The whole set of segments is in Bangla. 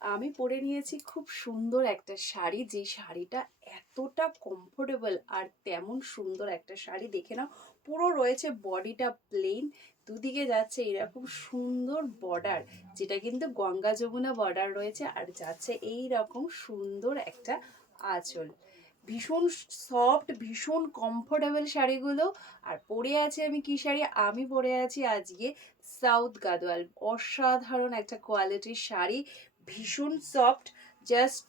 আমি পরে নিয়েছি খুব সুন্দর একটা শাড়ি, যে শাড়িটা এতটা কমফোর্টেবল আর তেমন সুন্দর একটা শাড়ি। দেখে নাও, পুরো রয়েছে বডিটা প্লেন, দুদিকে যাচ্ছে এরকম সুন্দর বর্ডার, যেটা কিন্তু গঙ্গা যমুনা বর্ডার রয়েছে, আর যাচ্ছে এই রকম সুন্দর একটা আঁচল। ভীষণ সফট, ভীষণ কমফোর্টেবল শাড়িগুলো। আর পরে আছি আমি কি শাড়ি? আমি পরে আছি আজকে সাউথ গাদোয়াল, অসাধারণ একটা কোয়ালিটির শাড়ি, ভীষণ সফট, জাস্ট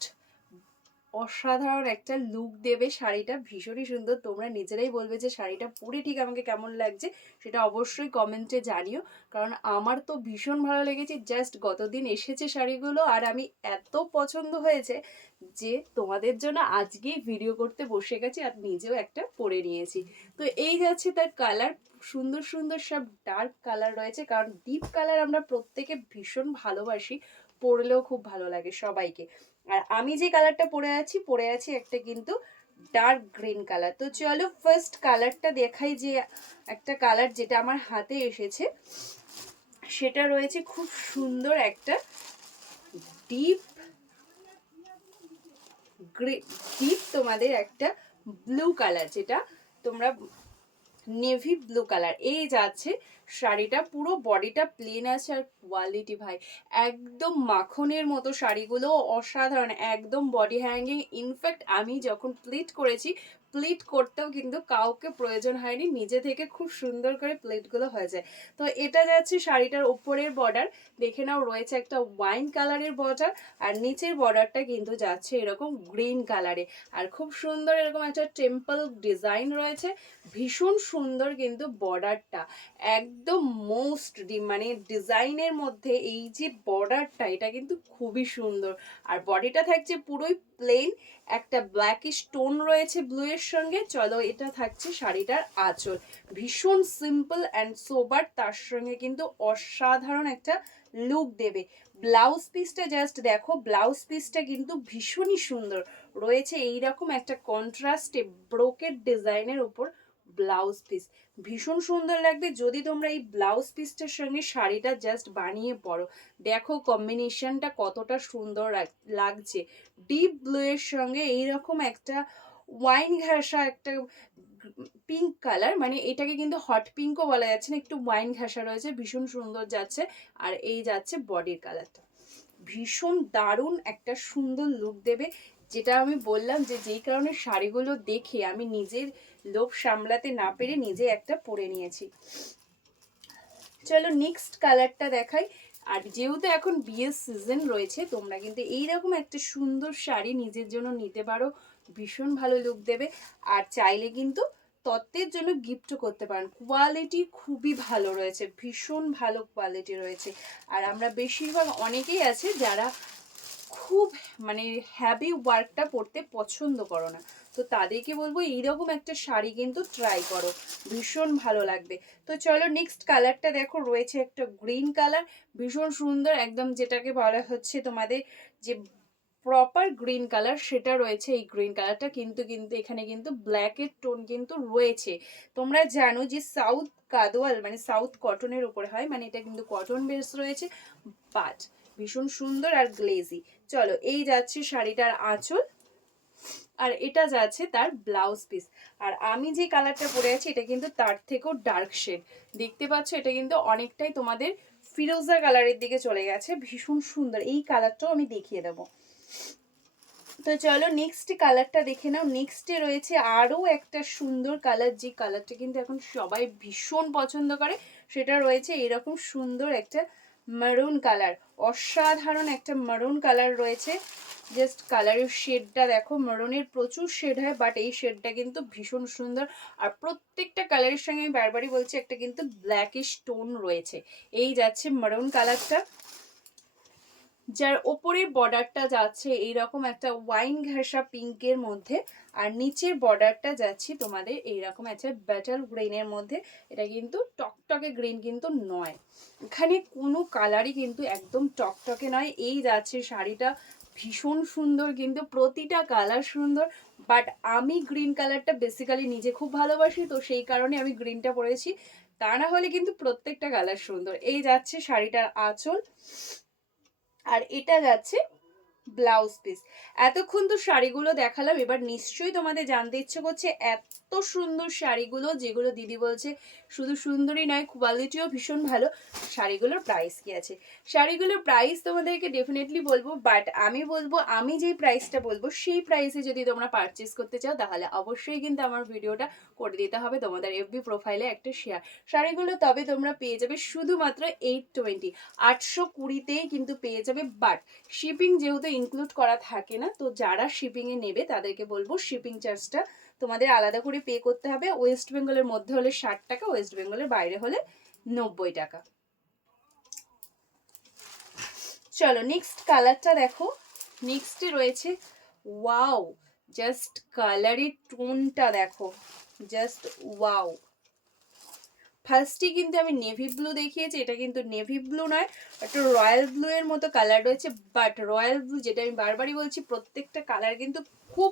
অসাধারণ একটা লুক দেবে শাড়িটা, ভীষণই সুন্দর। তোমরা নিজেরাই বলবে যে শাড়িটা পরে ঠিক আমাকে কেমন লাগছে, সেটা অবশ্যই কমেন্টে জানিও, কারণ আমার তো ভীষণ ভালো লেগেছে। জাস্ট গতদিন এসেছে শাড়িগুলো আর আমি এত পছন্দ হয়েছে যে তোমাদের জন্য আজকেই ভিডিও করতে বসে গেছি আর নিজেও একটা পরে নিয়েছি। তো এই যাচ্ছে তার কালার, সুন্দর সুন্দর সব ডার্ক কালার রয়েছে, কারণ ডিপ কালার আমরা প্রত্যেকে ভীষণ ভালোবাসি, পরলেও খুব ভালো লাগে সবাইকে। আর আমি যে কালারটা পরে আছি একটা কিন্তু ডার্ক গ্রিন কালার। তো চলো ফার্স্ট কালারটা দেখাই, যে একটা কালার যেটা আমার হাতে এসেছে, সেটা রয়েছে খুব সুন্দর একটা ডিপ ডিপ তোমাদের একটা ব্লু কালার, যেটা তোমরা নেভি ব্লু কালার। এই যাচ্ছে শাড়িটা, পুরো বডিটা প্লেন আছে, আর কোয়ালিটি ভাই একদম মাখনের মতো। শাড়িগুলো অসাধারণ, একদম বডি হ্যাঙ্গিং। ইনফ্যাক্ট আমি যখন প্লিট করেছি, প্লিট করতেও কিন্তু কাউকে প্রয়োজন হয়নি, নিজে থেকে খুব সুন্দর করে প্লিটগুলো হয়ে যায়। তো এটা যাচ্ছে শাড়িটার ওপরের বর্ডার, দেখে নাও রয়েছে একটা ওয়াইন কালারের বর্ডার, আর নিচের বর্ডারটা কিন্তু যাচ্ছে এরকম গ্রিন কালারে, আর খুব সুন্দর এরকম একটা টেম্পল ডিজাইন রয়েছে। ভীষণ সুন্দর কিন্তু বর্ডারটা, একদম মোস্ট মানে ডিজাইনের মধ্যে এই যে বর্ডারটা, এটা কিন্তু খুবই সুন্দর। আর বডিটা থাকছে পুরোই প্লেন, একটা ব্ল্যাক স্টোন রয়েছে ব্লু এর সঙ্গে। চলো, এটা থাকছে শাড়িটার আঁচল, ভীষণ সিম্পল অ্যান্ড সোবার, তার সঙ্গে কিন্তু অসাধারণ একটা লুক দেবে। ব্লাউজ পিসটা জাস্ট দেখো, ব্লাউজ পিসটা কিন্তু ভীষণই সুন্দর রয়েছে, এইরকম একটা কন্ট্রাস্টে ব্রোকেট ডিজাইনের উপর ব্লাউজ পিস, ভীষণ সুন্দর লাগবে যদি তোমরা এই ব্লাউজ পিসটার সঙ্গে শাড়িটা জাস্ট বানিয়ে পরো। দেখো কম্বিনেশনটা কতটা সুন্দর লাগছে, ডিপ ব্লু এর সঙ্গে এইরকম একটা ওয়াইন ঘাসা একটা পিঙ্ক কালার, মানে এটাকে কিন্তু হট পিঙ্কও বলা যাচ্ছে না, একটু ওয়াইন ঘাসা রয়েছে, ভীষণ সুন্দর যাচ্ছে। আর এই যাচ্ছে বডির কালারটা, ভীষণ দারুণ একটা সুন্দর লুক দেবে। যেটা আমি বললাম যে যেই কারণে শাড়িগুলো দেখে আমি নিজের লোভ সামলাতে না পেরে নিজে একটা পরে নিয়েছি। চলো নেক্সট কালারটা দেখাই। আর যেহেতু এখন বিয়ের সিজন রয়েছে, তোমরা কিন্তু এইরকম একটা সুন্দর শাড়ি নিজের জন্য নিতে পারো, ভীষণ ভালো লুক দেবে। আর চাইলে কিন্তু তত্ত্বের জন্য গিফটও করতে পারেন, কোয়ালিটি খুবই ভালো রয়েছে, ভীষণ ভালো কোয়ালিটি রয়েছে। আর আমরা বেশিরভাগ অনেকেই আছে যারা খুব মানে হ্যাভি ওয়ার্কটা পরতে পছন্দ করো না, তো তাদেরকে বলবো এইরকম একটা শাড়ি কিন্তু ট্রাই করো, ভীষণ ভালো লাগবে। তো চলো নেক্সট কালারটা দেখো, রয়েছে একটা গ্রিন কালার, ভীষণ সুন্দর, একদম যেটাকে বলা হচ্ছে তোমাদের যে প্রপার গ্রিন কালার, সেটা রয়েছে। এই গ্রিন কালারটা কিন্তু কিন্তু এখানে কিন্তু ব্ল্যাকের টোন কিন্তু রয়েছে। তোমরা জানো যে সাউথ গাদোয়াল মানে সাউথ কটনের উপরে হয়, মানে এটা কিন্তু কটন বেস রয়েছে, বাট ভীষণ সুন্দর আর গ্লেজি। চলো, এই যাচ্ছে শাড়িটার আঁচল, আর এটা যাচ্ছে তার ব্লাউজ পিস। আর আমি যে কালারটা পরে আছি এটা কিন্তু তার থেকেও ডার্ক শেড, দেখতে পাচ্ছ, এটা কিন্তু অনেকটাই তোমাদের ফিরোজা কালারের দিকে চলে গেছে, ভীষণ সুন্দর। এই কালারটাও আমি দেখিয়ে দেবো। তো চলো নেক্সট কালারটা দেখে নাও। নেক্সটে রয়েছে আরও একটা সুন্দর কালার, যে কালারটা কিন্তু এখন সবাই ভীষণ পছন্দ করে, সেটা রয়েছে এরকম সুন্দর একটা মারুন কালার, অসাধারণ একটা মারুন কালার রয়েছে। জাস্ট কালারের শেডটা দেখো, মারুনের প্রচুর শেড হয়, বাট এই শেডটা কিন্তু ভীষণ সুন্দর। আর প্রত্যেকটা কালারের সঙ্গে আমি বারবারই বলছি একটা কিন্তু ব্ল্যাকিশ টোন রয়েছে। এই যাচ্ছে মারুন কালারটা, যার ওপরের বর্ডারটা যাচ্ছে এইরকম একটা ওয়াইন ঘাসা পিঙ্কের মধ্যে, আর নিচের বর্ডারটা যাচ্ছে তোমাদের এইরকম একটা ব্যাটাল গ্রিনের মধ্যে। এটা কিন্তু টকটকে গ্রিন কিন্তু নয়, এখানে কোনো কালারই কিন্তু একদম টকটকে নয়। এই যাচ্ছে শাড়িটা, ভীষণ সুন্দর, কিন্তু প্রতিটা কালার সুন্দর, বাট আমি গ্রিন কালারটা বেসিক্যালি নিজে খুব ভালোবাসি, তো সেই কারণে আমি গ্রিনটা পরেছি, তা না হলে কিন্তু প্রত্যেকটা কালার সুন্দর। এই যাচ্ছে শাড়িটার আঁচল, আর এটা যাচ্ছে ব্লাউজ পিস। এতক্ষণ তো শাড়িগুলো দেখালাম, এবার নিশ্চয়ই তোমাদের জানতে ইচ্ছে করছে এত সুন্দর শাড়িগুলো, যেগুলো দিদি বলছে শুধু সুন্দরই নয় কোয়ালিটিও ভীষণ ভালো, শাড়িগুলোর প্রাইস কি আছে। শাড়িগুলোর প্রাইস তোমাদেরকে ডেফিনেটলি বলবো, বাট আমি বলবো আমি যেই প্রাইসটা বলবো সেই প্রাইসে যদি তোমরা পারচেস করতে চাও তাহলে অবশ্যই কিন্তু আমার ভিডিওটা করে দিতে হবে তোমাদের এফবি প্রোফাইলে একটা শেয়ার। শাড়িগুলো তবে তোমরা পেয়ে যাবে শুধুমাত্র 820, 820তেই কিন্তু পেয়ে যাবে। বাট শিপিং যেহেতু ইনক্লুড করা থাকে না, তো যারা শিপিংয়ে নেবে তাদেরকে বলবো শিপিং চার্জটা তোমাদের আলাদা করে পে করতে হবে। ওয়েস্ট বেঙ্গলের মধ্যে হলে 60 টাকা, ওয়েস্ট বেঙ্গলের বাইরে হলে 90 টাকা। চলো নেক্সট কালারটা দেখো। নেক্সটে রয়েছে, ওয়াও, জাস্ট কালারের টোনটা দেখো, জাস্ট ওয়াও। ফার্স্টে কিন্তু আমি নেভি ব্লু দেখিয়েছি, এটা কিন্তু নেভি ব্লু নয়, একটা রয়্যাল ব্লু এর মতো কালার রয়েছে। বাট রয়্যাল ব্লু, যেটা আমি বারবারই বলছি, প্রত্যেকটা কালার কিন্তু খুব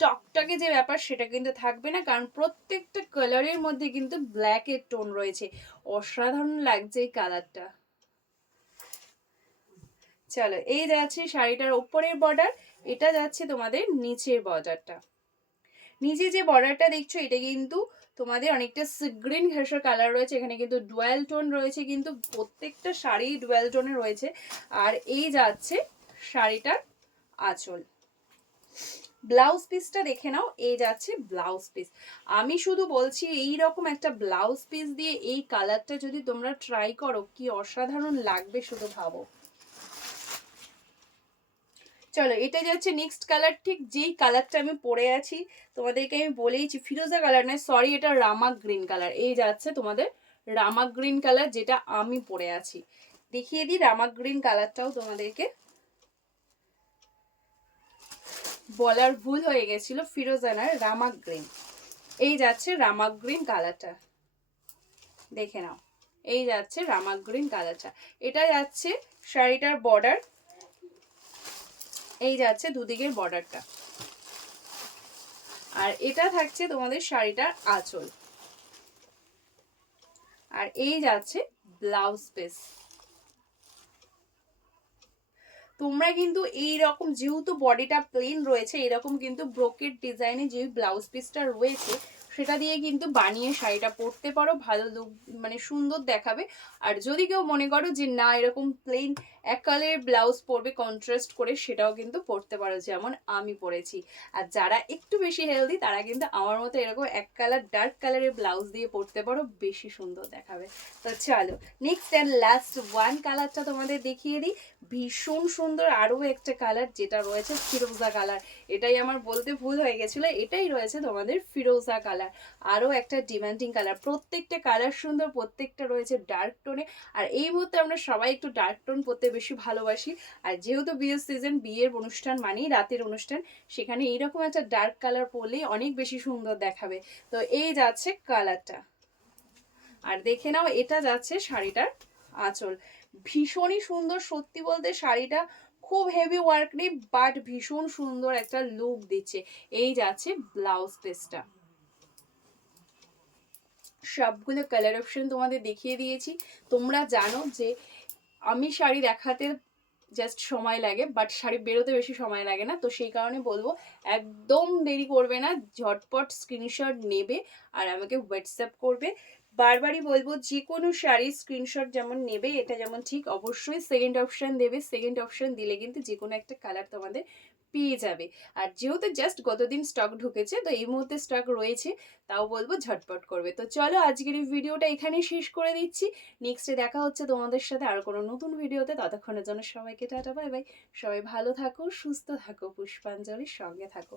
টকটকে যে ব্যাপার সেটা কিন্তু থাকবে না, কারণ প্রত্যেকটা কালারের মধ্যে কিন্তু ব্ল্যাকের টোন রয়েছে। অসাধারণ লাগছে এই কালারটা। চলো এই যাচ্ছে শাড়িটার ওপরের বর্ডার, এটা যাচ্ছে তোমাদের নিচের বর্ডারটা। নিচে যে বর্ডারটা দেখছো এটা কিন্তু তোমাদের অনেকটা গ্রিন ঘেঁষা কালার রয়েছে, এখানে কিন্তু ডুয়াল টোন রয়েছে, কিন্তু প্রত্যেকটা শাড়ি ডুয়াল টোনে রয়েছে। আর এই যাচ্ছে শাড়িটার আঁচল। ব্লাউজ পিসটা দেখে নাও, এই যাচ্ছে ব্লাউজ পিস। আমি শুধু বলছি এই রকম একটা ব্লাউজ পিস দিয়ে এই কালারটা যদি তোমরা ট্রাই করো কি অসাধারণ লাগবে শুধু ভাবো। চলো এটা যাচ্ছে নেক্সট কালার, ঠিক যেই কালারটা আমি পরে আছি তোমাদেরকে আমি বলেইছি, ফিরোজা কালার নয় সরি, এটা রামা গ্রিন কালার। এই যাচ্ছে তোমাদের রামা গ্রিন কালার, যেটা আমি পরে আছি। দেখিয়ে দিই রামা গ্রিন কালারটাও তোমাদেরকে, বলার ভুল হয়ে গেছিল, ফিরোজা নয় রামা গ্রিন। এই যাচ্ছে রামা গ্রিন কালারটা, দেখে নাও, এই যাচ্ছে রামা গ্রিন কালারটা। এটা যাচ্ছে শাড়িটার বর্ডার, এই যাচ্ছে দুদিকের বর্ডারটা। আর এটা থাকছে তোমাদের শাড়িটার আঁচল। আর এই যাচ্ছে ব্লাউজ পিস। তোমরা কিন্তু এই রকম, যেহেতু বডিটা প্লেন রয়েছে, এরকম কিন্তু ব্রোকেট ডিজাইনে যে ব্লাউজ পিসটা রয়েছে সেটা দিয়ে কিন্তু বানিয়ে শাড়িটা পরতে পারো, ভালো লুক মানে সুন্দর দেখাবে। আর যদি কেউ মনে করো যে না এরকম প্লেন এক কালারের ব্লাউজ পরবে কন্ট্রাস্ট করে, সেটাও কিন্তু পরতে পারো, যেমন আমি পরেছি। আর যারা একটু বেশি হেলদি তারা কিন্তু আমার মতো এরকম এক কালার ডার্ক কালারের ব্লাউজ দিয়ে পরতে পারো, বেশি সুন্দর দেখাবে। তো চলো নেক্সট অ্যান্ড লাস্ট ওয়ান কালারটা তোমাদের দেখিয়ে দিই, ভীষণ সুন্দর আরো একটা কালার, যেটা রয়েছে ফিরোজা কালার। এটাই আমার বলতে ভুল হয়ে গেছিল, এটাই রয়েছে তোমাদের ফিরোজা কালার, আরো একটা ডিমান্ডিং কালার। প্রত্যেকটা কালার সুন্দর, প্রত্যেকটা রয়েছে ডার্ক টোনে। আর এই মুহূর্তে আমরা সবাই একটু ডার্ক টোন পরতে বেশি ভালোবাসি, আর যেহেতু বিয়ের সিজন, বিয়ের অনুষ্ঠান মানেই রাতের অনুষ্ঠান, সেখানে এইরকম একটা ডার্ক কালার পরলেই অনেক বেশি সুন্দর দেখাবে। তো এই যাচ্ছে কালারটা। আর দেখে নাও এটা যাচ্ছে শাড়িটার আঁচল। ভীষণই সুন্দর, সত্যি বলতে শাড়িটা খুব হেভি ওয়ার্ক নেই, বাট ভীষণ সুন্দর একটা লুক দিচ্ছে। এই যাচ্ছে ব্লাউজ পিসটা। সবগুলো কালার অপশন তোমাদের দেখিয়ে দিয়েছি। তোমরা জানো যে আমি শাড়ি দেখাতে জাস্ট সময় লাগে, বাট শাড়ি বেরোতে বেশি সময় লাগে না, তো সেই কারণে বলবো একদম দেরি করবে না, ঝটপট স্ক্রিনশট নেবে আর আমাকে হোয়াটসঅ্যাপ করবে। বারবারই বলবো যে কোনো শাড়ির স্ক্রিনশট যেমন নেবে, এটা যেমন ঠিক, অবশ্যই সেকেন্ড অপশন দেবে। সেকেন্ড অপশন দিলে কিন্তু যে কোনো একটা কালার তোমাদের পেয়ে যাবে। আর যেহেতু জাস্ট গতদিন স্টক ঢুকেছে, তো এই মুহূর্তে স্টক রয়েছে, তাও বলবো ঝটপট করবে। তো চলো আজকের এই ভিডিওটা এখানেই শেষ করে দিচ্ছি। নেক্সটে দেখা হচ্ছে তোমাদের সাথে আর কোনো নতুন ভিডিওতে, ততক্ষণের জন্য সবাইকে টাটা বাই বাই। সবাই ভালো থাকো, সুস্থ থাকো, পুষ্পাঞ্জলির সঙ্গে থাকো।